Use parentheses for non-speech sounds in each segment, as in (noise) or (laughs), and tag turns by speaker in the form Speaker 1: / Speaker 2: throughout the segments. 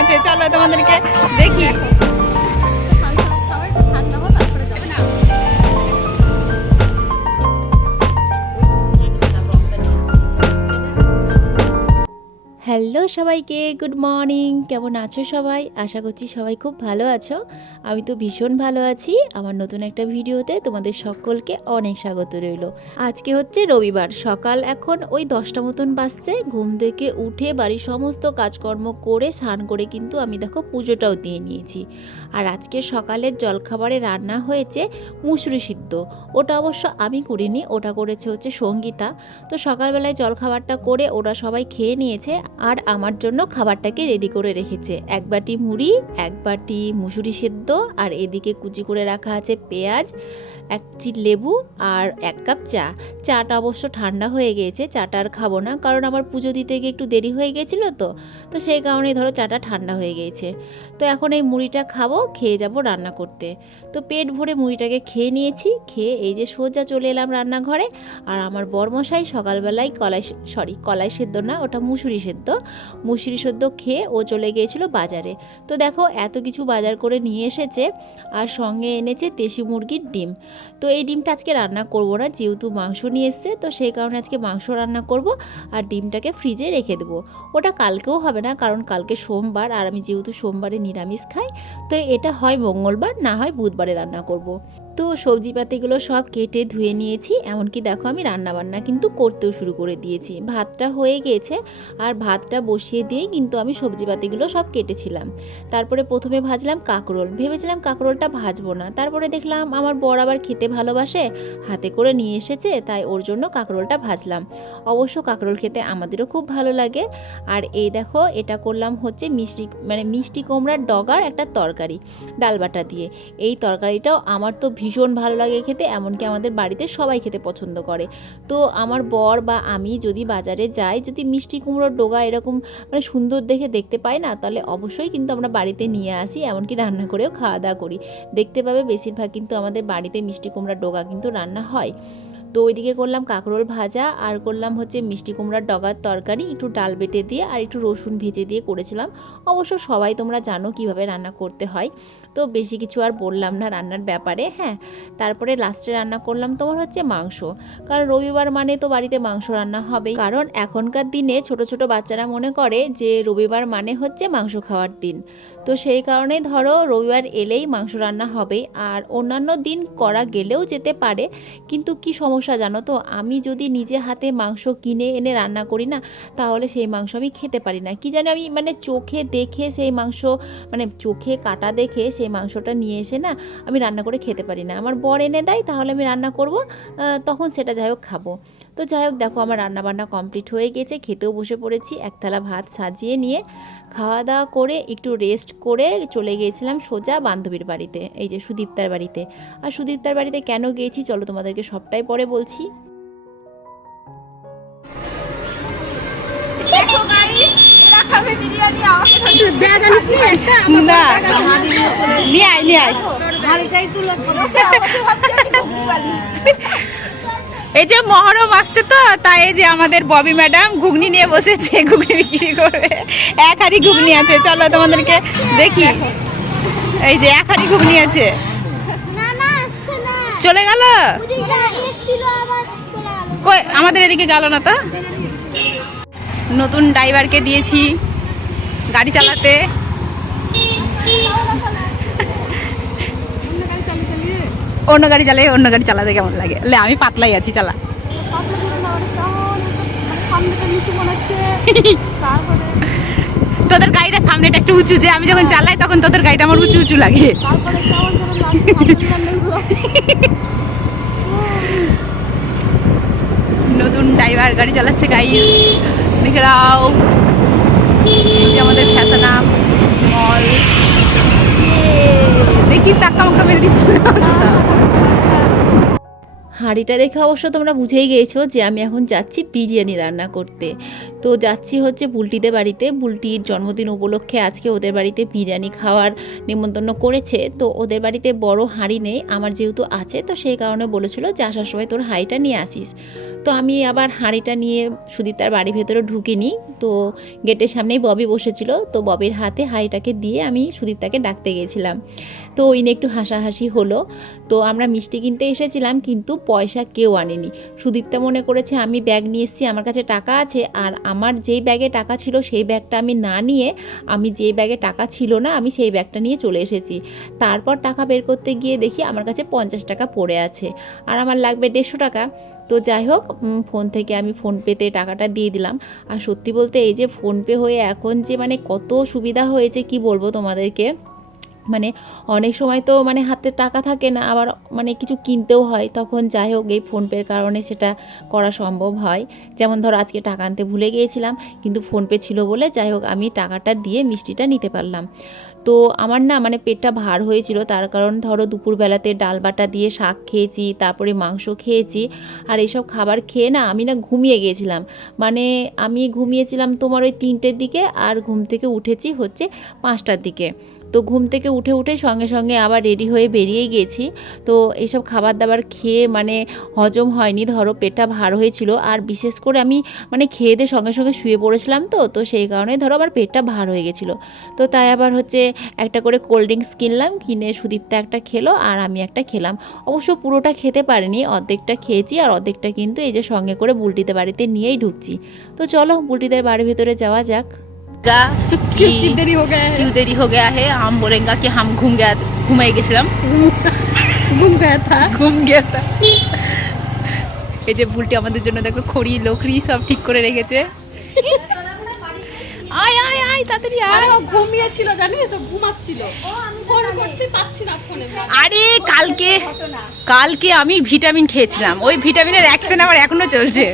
Speaker 1: আছে চলো তোমাদেরকে দেখি। হ্যালো সবাইকে, গুড মর্নিং। কেমন আছো সবাই? আশা করছি সবাই খুব ভালো আছো। আমি তো ভীষণ ভালো আছি। আমার নতুন একটা ভিডিওতে তোমাদের সকলকে অনেক স্বাগত রইল। আজকে হচ্ছে রবিবার। সকাল এখন ওই দশটা মতন বাজছে। ঘুম থেকে উঠে বাড়ির সমস্ত কাজকর্ম করে স্নান করে কিন্তু আমি দেখো পুজোটাও দিয়ে নিয়েছি। আর আজকে সকালের জলখাবারে রান্না হয়েছে মুসুরি সিদ্ধ। ওটা অবশ্য আমি করিনি, ওটা করেছে হচ্ছে সঙ্গীতা। তো সকালবেলায় জলখাবারটা করে ওরা সবাই খেয়ে নিয়েছে আর আমার জন্য খাবারটাকে রেডি করে রেখেছে। এক বাটি মুড়ি, এক বাটি মুসুরি সেদ্ধ আর এদিকে কুচি করে রাখা আছে পেঁয়াজ, এক চিট লেবু আর এক কাপ চা। চাটা অবশ্য ঠান্ডা হয়ে গিয়েছে, চাটা আর খাব না কারণ আমার পুজো দিতে গিয়ে একটু দেরি হয়ে গেছিল তো। তো সেই কারণেই ধরো চাটা ঠান্ডা হয়ে গিয়েছে। তো এখন এই মুড়িটা খাব খেয়ে যাব রান্না করতে। তো পেট ভরে মুড়িটাকে খেয়ে নিয়েছি, খেয়ে এই যে সোজা চলে এলাম রান্নাঘরে। আর আমার বরমশাই সকালবেলায় কলাই সরি কলাই সেদ্ধ না, ওটা মুসুরি সেদ্ধ। মুসুরি সেদ্ধ খেয়ে ও চলে গিয়েছিল বাজারে। তো দেখো, এত কিছু বাজার করে নিয়ে এসেছে আর সঙ্গে এনেছে দেশি মুরগির ডিম। তো এই ডিমটা আজকে রান্না করব না, যেহেতু মাংস নিয়ে এসছে, তো সেই কারণে আজকে মাংস রান্না করব আর ডিমটাকে ফ্রিজে রেখে দেবো। ওটা কালকেও হবে না, কারণ কালকে সোমবার, আর আমি যেহেতু সোমবারে নিরামিষ খাই, তো এটা হয় মঙ্গলবার না হয় বুধবারে রান্না করব। তো সবজিপাতিগুলো সব কেটে ধুয়ে নিয়েছি, এমনকি দেখো আমি রান্না বান্না কিন্তু করতেও শুরু করে দিয়েছি। ভাতটা হয়ে গিয়েছে আর ভাতটা বসিয়ে দিয়েই কিন্তু আমি সবজিপাতিগুলো সব কেটেছিলাম। তারপরে প্রথমে ভাজলাম কাঁকরোল। ভেবেছিলাম কাঁকরোলটা ভাজবো না। তারপরে দেখলাম আমার বর আবার খেতে ভালোবাসে, হাতে করে নিয়ে এসেছে, তাই ওর জন্য কাঁকরোলটা ভাজলাম। অবশ্য কাঁকরোল খেতে আমাদেরও খুব ভালো লাগে। আর এই দেখো, এটা করলাম হচ্ছে মিষ্টি মানে মিষ্টি কুমড়ার ডগার একটা তরকারি, ডাল বাটা দিয়ে। এই তরকারিটাও আমার তো ভীষণ ভালো লাগে খেতে, এমনকি আমাদের বাড়িতে সবাই খেতে পছন্দ করে। তো আমার বর বা আমি যদি বাজারে যাই, যদি মিষ্টি কুমড়োর ডোগা এরকম মানে সুন্দর দেখে দেখতে পাই না, তাহলে অবশ্যই কিন্তু আমরা বাড়িতে নিয়ে আসি, এমনকি রান্না করেও খাওয়া দাওয়া করি। দেখতে পাবে, বেশিরভাগ কিন্তু আমাদের বাড়িতে মিষ্টি কুমড়ার ডোগা কিন্তু রান্না হয়। তো ওইদিকে করলাম কাঁকরোল ভাজা, আর করলাম হচ্ছে মিষ্টি কুমড়ার ডগার তরকারি, একটু ডাল বেটে দিয়ে আর একটু রসুন ভেজে দিয়ে করেছিলাম। অবশ্য সবাই তোমরা জানো কীভাবে রান্না করতে হয়। তো বেশি কিছু আর বললাম না রান্নার ব্যাপারে হ্যাঁ। তারপরে লাস্টে রান্না করলাম তোমার হচ্ছে মাংস। কারণ রবিবার মানে তো বাড়িতে মাংস রান্না হবে কারণ এখনকার দিনে ছোট ছোট বাচ্চারা মনে করে যে রবিবার মানে হচ্ছে মাংস খাওয়ার দিন। তো সেই কারণে ধরো রবিবার এলেই মাংস রান্না হবে আর অন্যান্য দিন করা গেলেও যেতে পারে। কিন্তু কি সমস্যা জানো তো? আমি যদি নিজে হাতে মাংস কিনে এনে রান্না করি না, তাহলে সেই মাংস আমি খেতে পারি না। কি জানি আমি মানে চোখে দেখে সেই মাংস মানে চোখে কাটা দেখে সেই মাংসটা নিয়ে এসে না আমি রান্না করে খেতে পারি না। আমার বর এনে দেয়, তাহলে আমি রান্না করব তখন সেটা যাই হোক খাব। তো যাই হোক দেখো আমার রান্না বান্না কমপ্লিট হয়ে গেছে। খেতেও বসে পড়েছি। এক থালা ভাত সাজিয়ে নিয়ে খাওয়া দাওয়া করে একটু রেস্ট করে চলে গিয়েছিলাম সোজা বান্ধবীর বাড়িতে এই যে সুদীপ্তার বাড়িতে। আর সুদীপ্তার বাড়িতে কেন গিয়েছি চলো তোমাদেরকে সবটাই পরে বলছি। না? নিয়ে আয় নিয়ে আয়। এই যে মহরম আসছে তো তাই এই যে আমাদের ববি ম্যাডাম ঘুগনি নিয়ে বসেছে (laughs) ঘুগনি বিক্রি করবে এক হাড়ি ঘুগনি আছে চলো তোমাদেরকে দেখি। এই যে এক হাড়ি ঘুগনি আছে। চলে গেল? আমাদের এদিকে গেল না তো? নতুন ড্রাইভারকে দিয়েছি গাড়ি চালাতে। অন্য গাড়ি চালাই, অন্য গাড়ি চালাতে কেমন লাগে? লে, আমি পাতলাই আছি, চালা। তোদের গাড়িটা সামনেটা একটু উঁচু, যে আমি যখন চালাই তখন তোদের গাড়িটা আমার উঁচু উঁচু লাগে। নতুন ড্রাইভার গাড়ি চালাচ্ছে গাইস দেখে দাও এই যে আমাদের ফ্যাশনা মল দেখি টাকা মেরে হাঁড়িটা দেখে অবশ্য তোমরা বুঝেই গিয়েছো যে আমি এখন যাচ্ছি বিরিয়ানি রান্না করতে। তো যাচ্ছি হচ্ছে বুলটিদের বাড়িতে। বুলটির জন্মদিন উপলক্ষে আজকে ওদের বাড়িতে বিরিয়ানি খাওয়ার নিমন্ত্রণ করেছে। তো ওদের বাড়িতে বড় হাঁড়ি নেই, আমার যেহেতু আছে, তো সেই কারণে বলেছিল যে আসার সময় তোর হাঁড়িটা নিয়ে আসিস। তো আমি আবার হাঁড়িটা নিয়ে সুদীপ্তার বাড়ির ভেতরে ঢুকিনি। তো গেটের সামনেই ববি বসেছিল, তো ববির হাতে হাঁড়িটাকে দিয়ে আমি সুদীপ্তাকে ডাকতে গেছিলাম। তো ওই নিয়ে একটু হাসাহাসি হলো। তো আমরা মিষ্টি কিনতে এসেছিলাম, কিন্তু পয়সা কেউ আনেনি। সুদীপ্তা মনে করেছে, আমি ব্যাগ নিয়ে এসেছি, আমার কাছে টাকা আছে, আর আমার যেই ব্যাগে টাকা ছিল সেই ব্যাগটা আমি না নিয়ে, আমি যেই ব্যাগে টাকা ছিল না, আমি সেই ব্যাগটা নিয়ে চলে এসেছি। তারপর টাকা বের করতে গিয়ে দেখি আমার কাছে পঞ্চাশ টাকা পড়ে আছে। আর আমার লাগবে দেড়শো টাকা। তো যাই হোক ফোন থেকে আমি ফোনপেতে টাকাটা দিয়ে দিলাম। আর সত্যি বলতে এই যে ফোনপে হয়ে এখন যে মানে কত সুবিধা হয়েছে, কি বলব তোমাদেরকে? মানে অনেক সময় তো মানে হাতে টাকা থাকে না, আবার মানে কিছু কিনতেও হয়, তখন যাই হোক এই ফোনপের কারণে সেটা করা সম্ভব হয়। যেমন ধরো আজকে টাকা আনতে ভুলে গিয়েছিলাম, কিন্তু ফোনপে ছিল বলে যাই হোক আমি টাকাটা দিয়ে মিষ্টিটা নিতে পারলাম। তো আমার না মানে পেটটা ভার হয়েছিল, তার কারণ ধরো দুপুরবেলাতে ডাল বাটা দিয়ে শাক খেয়েছি, তারপরে মাংস খেয়েছি, আর এইসব খাবার খেয়ে না আমি না ঘুমিয়ে গিয়েছিলাম। মানে আমি ঘুমিয়েছিলাম তোমার ওই তিনটের দিকে, আর ঘুম থেকে উঠেছি হচ্ছে পাঁচটার দিকে। তো ঘুম থেকে উঠে উঠে সঙ্গে সঙ্গে আবার রেডি হয়ে বেরিয়ে গেছি। তো এইসব খাবার দাবার খেয়ে মানে হজম হয়নি, ধরো পেটটা ভার হয়েছিল। আর বিশেষ করে আমি মানে খেয়ে দিয়ে সঙ্গে সঙ্গে শুয়ে পড়েছিলাম তো তো সেই কারণে ধরো আবার পেটটা ভার হয়ে গেছিল। তো তাই আবার হচ্ছে একটা করে কোল্ড ড্রিঙ্কস কিনলাম, কিনে সুদীপ্তা একটা খেলো আর আমি একটা খেলাম। অবশ্য পুরোটা খেতে পারিনি, অর্ধেকটা খেয়েছি আর অর্ধেকটা কিন্তু এই যে সঙ্গে করে বুলটিতে বাড়িতে নিয়েই ঢুকছি। তো চলো বুলটিদের বাড়ির ভেতরে যাওয়া যাক।
Speaker 2: গা কি দেরি হো গয়া
Speaker 3: কিউ দেরি হো गया হে হাম বলেঙ্গা কি হাম ঘুম গয়া ঘুমাই গেছিলাম
Speaker 2: ঘুম গয়া থা
Speaker 3: ঘুম গয়া থা এই যে ভুলটি আমাদের জন্য দেখো খড়ি লোকড়ি সব ঠিক করে রেখেছে। আয় আয় আয় তাড়াতাড়ি আয়।
Speaker 2: ও ঘুমিয়েছিল জানিস? ও ঘুমাচ্ছিল। ফোন করছি পাচ্ছি না ফোনে।
Speaker 3: আরে কালকে কালকে আমি ভিটামিন খেয়েছিলাম। ওই ভিটামিনের অ্যাকশন আমার এখনও চলছে।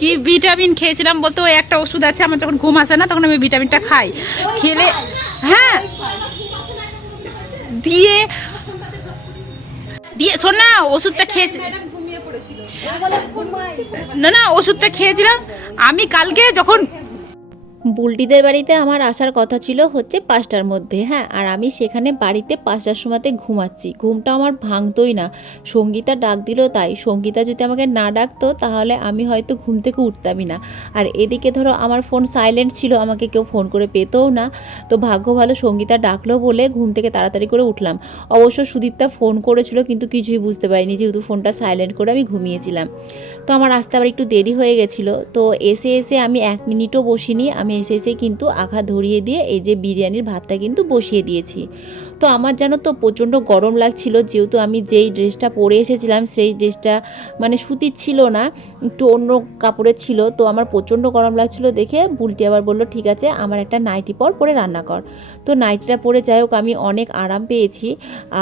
Speaker 3: কি ভিটামিন খেয়েছিলাম বলতে ওই একটা ওষুধ আছে, আমার যখন ঘুম আসে না, তখন আমি ভিটামিনটা খাই। খেলে হ্যাঁ। দিয়ে দিয়ে শোন না, ওষুধটা খেয়েছি না না, ওষুধটা খেয়েছিলাম। আমি কালকে যখন
Speaker 1: বুলটিদের বাড়িতে আমার আসার কথা ছিল হচ্ছে পাঁচটার মধ্যে হ্যাঁ? আর আমি সেখানে বাড়িতে পাঁচটার সময়তে ঘুমাচ্ছি। ঘুমটা আমার ভাঙতোই না। সঙ্গীতা ডাক দিল তাই। সঙ্গীতা যদি আমাকে না ডাকতো, তাহলে আমি হয়তো ঘুম থেকে উঠতামই না। আর এদিকে ধরো আমার ফোন সাইলেন্ট ছিল, আমাকে কেউ ফোন করে পেতও না। তো ভাগ্য ভালো সঙ্গীতা ডাকলো বলে ঘুম থেকে তাড়াতাড়ি করে উঠলাম। অবশ্য সুদীপ্তা ফোন করেছিল, কিন্তু কিছুই বুঝতে পারিনি, যেহেতু ফোনটা সাইলেন্ট করে আমি ঘুমিয়েছিলাম। তো আমার আসতে আবার একটু দেরি হয়ে গেছিল। তো এসে এসে আমি এক মিনিটও বসিনি। আমি এসে কিন্তু আঘা ধরিয়ে দিয়ে এই যে বিরিয়ানির ভাতটা কিন্তু বসিয়ে দিয়েছি। তো আমার যেন তো প্রচণ্ড গরম লাগছিল, যেহেতু আমি যেই ড্রেসটা পরে এসেছিলাম সেই ড্রেসটা মানে সুতির ছিল না, একটু অন্য কাপড়ের ছিল, তো আমার প্রচণ্ড গরম লাগছিল দেখে বুলটি আবার বলল, ঠিক আছে, আমার একটা নাইটি পর, পরে রান্না কর। তো নাইটিটা পরে যাই হোক, আমি অনেক আরাম পেয়েছি।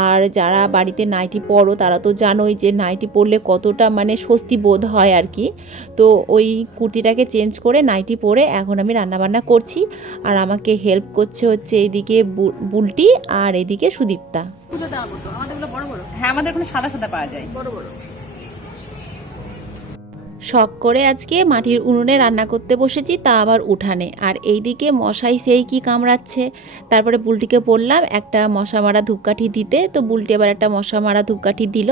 Speaker 1: আর যারা বাড়িতে নাইটি পরো, তারা তো জানোই যে নাইটি পরলে কতটা মানে স্বস্তি বোধ হয় আর কি। তো ওই কুর্তিটাকে চেঞ্জ করে নাইটি পরে এখন আমি রান্নাবান্না করছি। আর আমাকে হেল্প করছে হচ্ছে এইদিকে বুলটি আর এদিকে সুদীপ্তা।
Speaker 2: বড় বড়।
Speaker 3: হ্যাঁ আমাদের কোনো সাদা সাদা পাওয়া যায়।
Speaker 2: বড় বড়।
Speaker 1: শখ করে আজকে মাটির উনুনে রান্না করতে বসেছি, তা আবার উঠানে। আর এইদিকে মশাই সেই কি কামড়াচ্ছে? তারপরে বুলটিকে বললাম, একটা মশা মারা ধূপকাঠি দিতে। তো বুলটি আবার একটা মশা মারা ধূপকাঠি দিল।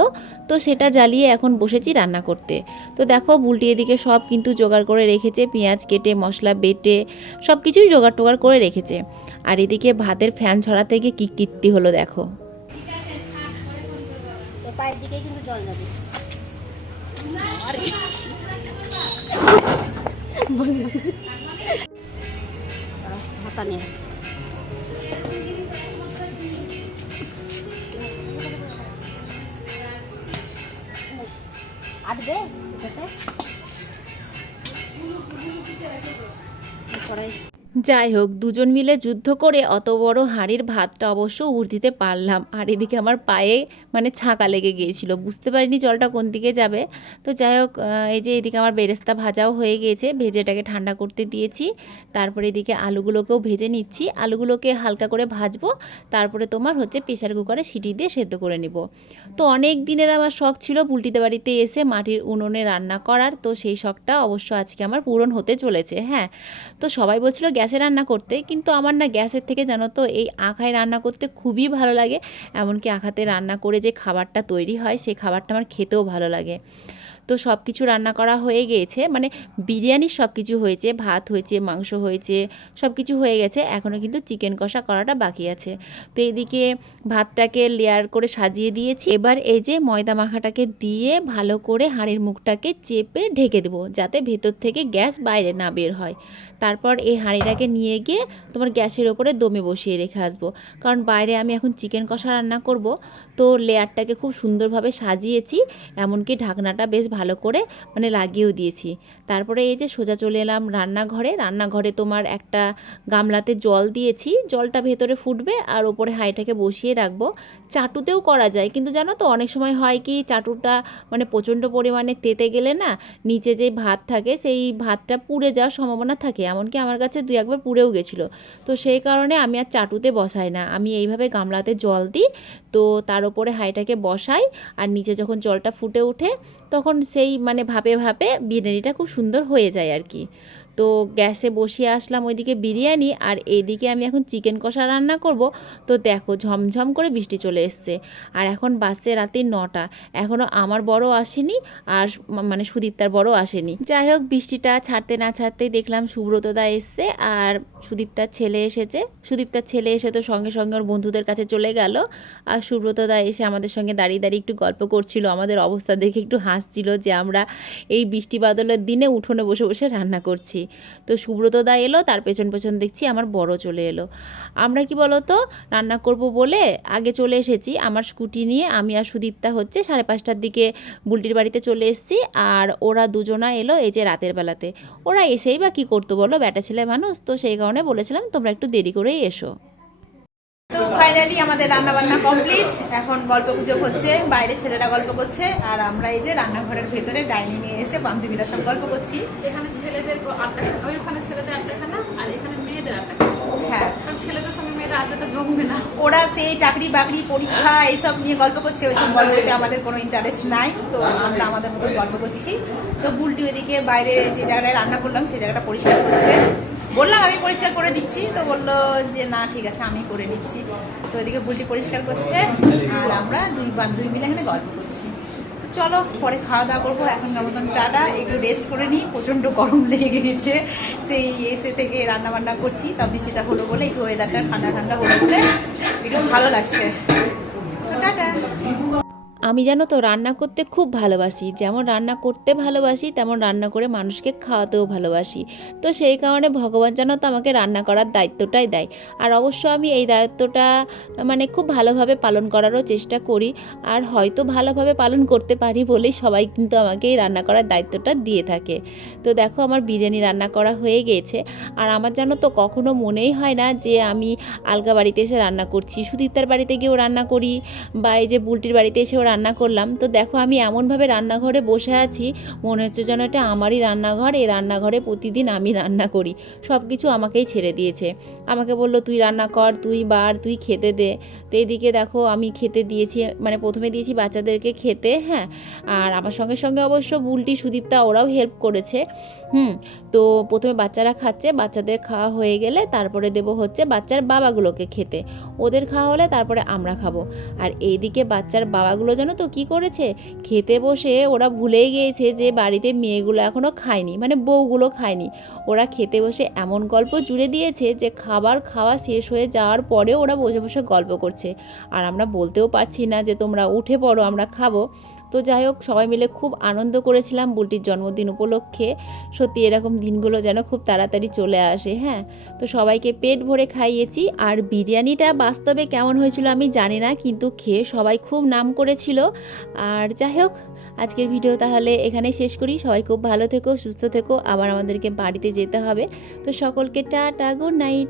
Speaker 1: তো সেটা জ্বালিয়ে এখন বসেছি রান্না করতে। তো দেখো, বুলটি এদিকে সব কিন্তু জোগাড় করে রেখেছে, পেঁয়াজ কেটে, মশলা বেটে, সব কিছুই জোগাড় টোগাড় করে রেখেছে। আর এদিকে ভাতের ফ্যান ছড়াতে গিয়ে কী কীর্তি হলো দেখো।
Speaker 4: পায়ের দিকে কিন্তু জল যাবে। হাতা নিয়ে। আটবে এটাতে কড়াই
Speaker 1: যাই হোক দুজন মিলে যুদ্ধ করে অত বড় হাঁড়ির ভাতটা অবশ্য উড় দিতে পারলাম। আর এদিকে আমার পায়ে মানে ছাঁকা লেগে গিয়েছিল। বুঝতে পারিনি জলটা কোন দিকে যাবে। তো যাই হোক এই যে এদিকে আমার বেরেস্তা ভাজাও হয়ে গিয়েছে। ভেজেটাকে ঠান্ডা করতে দিয়েছি। তারপরে এদিকে আলুগুলোকেও ভেজে নিচ্ছি। আলুগুলোকে হালকা করে ভাজবো। তারপরে তোমার হচ্ছে প্রেশার কুকারে সিটি দিয়ে সেদ্ধ করে নিব। তো অনেক দিনের আমার শখ ছিল পুলটিতে বাড়িতে এসে মাটির উনুনে রান্না করার। তো সেই শখটা অবশ্য আজকে আমার পূরণ হতে চলেছে। হ্যাঁ তো সবাই বলছিল গ্যাসে রান্না করতে, কিন্তু আমার না গ্যাসের থেকে জানো তো এই আঁখায় রান্না করতে খুবই ভালো লাগে। এমনকি আখাতে রান্না করে যে খাবারটা তৈরি হয় সেই খাবারটা আমার খেতেও ভালো লাগে। তো সব কিছু রান্না করা হয়ে গিয়েছে মানে বিরিয়ানির সব কিছু হয়েছে, ভাত হয়েছে, মাংস হয়েছে সব কিছু হয়ে গেছে। এখনও কিন্তু চিকেন কষা করাটা বাকি আছে। তো এদিকে ভাতটাকে লেয়ার করে সাজিয়ে দিয়েছি। এবার এই যে ময়দা মাখাটাকে দিয়ে ভালো করে হাঁড়ির মুখটাকে চেপে ঢেকে দেবো, যাতে ভেতর থেকে গ্যাস বাইরে না বের হয়। তারপর এই হাঁড়িটাকে নিয়ে গিয়ে তোমার গ্যাসের ওপরে দমে বসিয়ে রেখে আসব। কারণ বাইরে আমি এখন চিকেন কষা রান্না করব। তো লেয়ারটাকে খুব সুন্দরভাবে সাজিয়েছি, এমনকি ঢাকনাটা বেশ ভালো করে মানে লাগিয়েও দিয়েছি। তারপরে এই যে সোজা চলে এলাম রান্নাঘরে। রান্নাঘরে তোমার একটা গামলাতে জল দিয়েছি। জলটা ভেতরে ফুটবে আর ওপরে হাঁড়িটাকে বসিয়ে রাখব। চাটুতেও করা যায়, কিন্তু জানো তো অনেক সময় হয় কি চাটুটা মানে প্রচণ্ড পরিমাণে তেতে গেলে না নিচে যে ভাত থাকে সেই ভাতটা পুড়ে যাওয়ার সম্ভাবনা থাকে। এমনকি আমার কাছে দু একবার পুড়েও গেছিল। তো সেই কারণে আমি আর চাটুতে বসাই না। আমি এইভাবে গামলাতে জল দিই, তো তার উপরে হাঁড়িটাকে বসাই আর নিচে যখন জলটা ফুটে ওঠে তখন সেই মানে ভাবে ভাবে বিরিয়ানিটা খুব সুন্দর হয়ে যায় আর কি। তো গ্যাসে বসিয়ে আসলাম ওইদিকে বিরিয়ানি আর এইদিকে আমি এখন চিকেন কষা রান্না করব। তো দেখো ঝমঝম করে বৃষ্টি চলে এসছে। আর এখন বাসে রাতে নটা। এখনও আমার বড় আসেনি আর মানে সুদীপ্তার বড় আসেনি। যাই হোক, বৃষ্টিটা ছাড়তে না ছাড়তেই দেখলাম সুব্রতদা এসছে আর সুদীপ্তার ছেলে এসেছে। সুদীপ্তার ছেলে এসে তো সঙ্গে সঙ্গে ওর বন্ধুদের কাছে চলে গেল। আর সুব্রতদা এসে আমাদের সঙ্গে দাঁড়িয়ে দাঁড়িয়ে একটু গল্প করছিল। আমাদের অবস্থা দেখে একটু হাসছিল যে আমরা এই বৃষ্টি বাদলের দিনে উঠোনে বসে বসে রান্না করছি। তো সুব্রতদা এলো, তার পেছন পেছন দেখছি আমার বড় চলে এলো। আমরা কি বলতো, রান্না করব বলে আগে চলে এসেছি, আমার স্কুটি নিয়ে, আমি আর সুদীপ্তা হচ্ছে সাড়ে পাঁচটার দিকে বুলটির বাড়িতে চলে এসেছি, আর ওরা দুজনা এলো এই যে রাতের বেলাতে। ওরা এসেই বা কী করতো বলো, ব্যাটা ছেলে মানুষ, তো সেই কারণে বলেছিলাম তোমরা একটু দেরি করেই এসো।
Speaker 3: ফাইনালি আমাদের রান্না বান্না কমপ্লিট এখন গল্প গুজব হচ্ছে বাইরে ছেলেরা গল্প করছে আর আমরা এই যে রান্নাঘরের ভেতরে ডাইনিং এ এসে বান্ধবীরা সব গল্প করছি।
Speaker 2: এখানে ছেলেদের ওইখানে ছেলেদের আড্ডাখানা আর এখানে মেয়েদের আড্ডাখানা
Speaker 3: হ্যাঁ।
Speaker 2: ছেলেদের সঙ্গে মেয়েদের আড্ডাটা জমবে না।
Speaker 3: ওরা সেই চাকরি বাকরি পরীক্ষা এইসব নিয়ে গল্প করছে ওইসব গল্পতে আমাদের কোনো ইন্টারেস্ট নাই তো আমরা আমাদের মতো গল্প করছি। তো বুলটি ওইদিকে বাইরে যে জায়গাটায় রান্না করলাম সেই জায়গাটা পরিষ্কার করছে। বললাম, আমি পরিষ্কার করে দিচ্ছি। তো বলল যে, না, ঠিক আছে, আমি করে দিচ্ছি তো ওইদিকে বুলটি পরিষ্কার করছে, আর আমরা দুই বান্ধবী মিলে এখানে গল্প করছি। চলো, পরে খাওয়া দাওয়া করব। এখন মতন টাটা, একটু রেস্ট করে নিই। প্রচণ্ড গরম লেগে গেছে। সেই এসে থেকে রান্না বান্না করছি। তা বৃষ্টিটা হলো বলে একটু ওয়েদারটা ঠান্ডা ঠান্ডা হলো বলে, একটু ভালো লাগছে। তো টাটা।
Speaker 1: আমি জানো তো রান্না করতে খুব ভালোবাসি। যেমন রান্না করতে ভালোবাসি, তেমন রান্না করে মানুষকে খাওয়াতেও ভালোবাসি। তো সেই কারণে ভগবান যেন তো আমাকে রান্না করার দায়িত্বটাই দেয়। আর অবশ্য আমি এই দায়িত্বটা মানে খুব ভালোভাবে পালন করারও চেষ্টা করি। আর হয়তো ভালোভাবে পালন করতে পারি বলেই সবাই কিন্তু আমাকে এই রান্না করার দায়িত্বটা দিয়ে থাকে। তো দেখো আমার বিরিয়ানি রান্না করা হয়ে গিয়েছে আর আমার জানো তো কখনো মনেই হয় না যে আমি আলগা বাড়িতে এসে রান্না করছি। সুদীপ্তার বাড়িতে গিয়েও রান্না করি বা এই যে বুলটির বাড়িতে এসেও রান্না করলাম। তো দেখো আমি এমনভাবে রান্নাঘরে বসে আছি, মনে হচ্ছে যেন এটা আমারই রান্নাঘর এই রান্নাঘরে প্রতিদিন আমি রান্না করি। সব কিছু আমাকেই ছেড়ে দিয়েছে। আমাকে বলল, তুই রান্না কর, তুই বার, তুই খেতে দে। তো এদিকে দেখো আমি খেতে দিয়েছি মানে প্রথমে দিয়েছি বাচ্চাদেরকে খেতে হ্যাঁ। আর আমার সঙ্গে সঙ্গে অবশ্য বুলটি সুদীপ্তা ওরাও হেল্প করেছে, হুম। তো প্রথমে বাচ্চারা খাচ্ছে, বাচ্চাদের খাওয়া হয়ে গেলে তারপরে দেবো হচ্ছে বাচ্চার বাবাগুলোকে খেতে। ওদের খাওয়া হলে তারপরে আমরা খাব। আর এইদিকে বাচ্চার বাবাগুলো জানো তো কি করেছে? খেতে বসে ওরা ভুলেই গিয়েছে যে বাড়িতে মেয়েগুলো এখনও খায়নি মানে বউগুলো খায়নি। ওরা খেতে বসে এমন গল্প জুড়ে দিয়েছে যে খাবার খাওয়া শেষ হয়ে যাওয়ার পরেও ওরা বসে বসে গল্প করছে। আর আমরা বলতেও পারছি না যে তোমরা উঠে পড়ো, আমরা খাব। তো যাই হোক, সবাই মিলে খুব আনন্দ করেছিলাম বুলটির জন্মদিন উপলক্ষে। সত্যি এরকম দিনগুলো যেন খুব তাড়াতাড়ি চলে আসে হ্যাঁ? তো সবাইকে পেট ভরে খাইয়েছি। আর বিরিয়ানিটা বাস্তবে কেমন হয়েছিল আমি জানি না, কিন্তু খেয়ে সবাই খুব নাম করেছিল। আর যাই হোক, আজকের ভিডিও তাহলে এখানে শেষ করি। সবাই খুব ভালো থেকো, সুস্থ থেকো। আবার আমাদেরকে বাড়িতে যেতে হবে। তো সকলকে টাটা, গুড নাইট।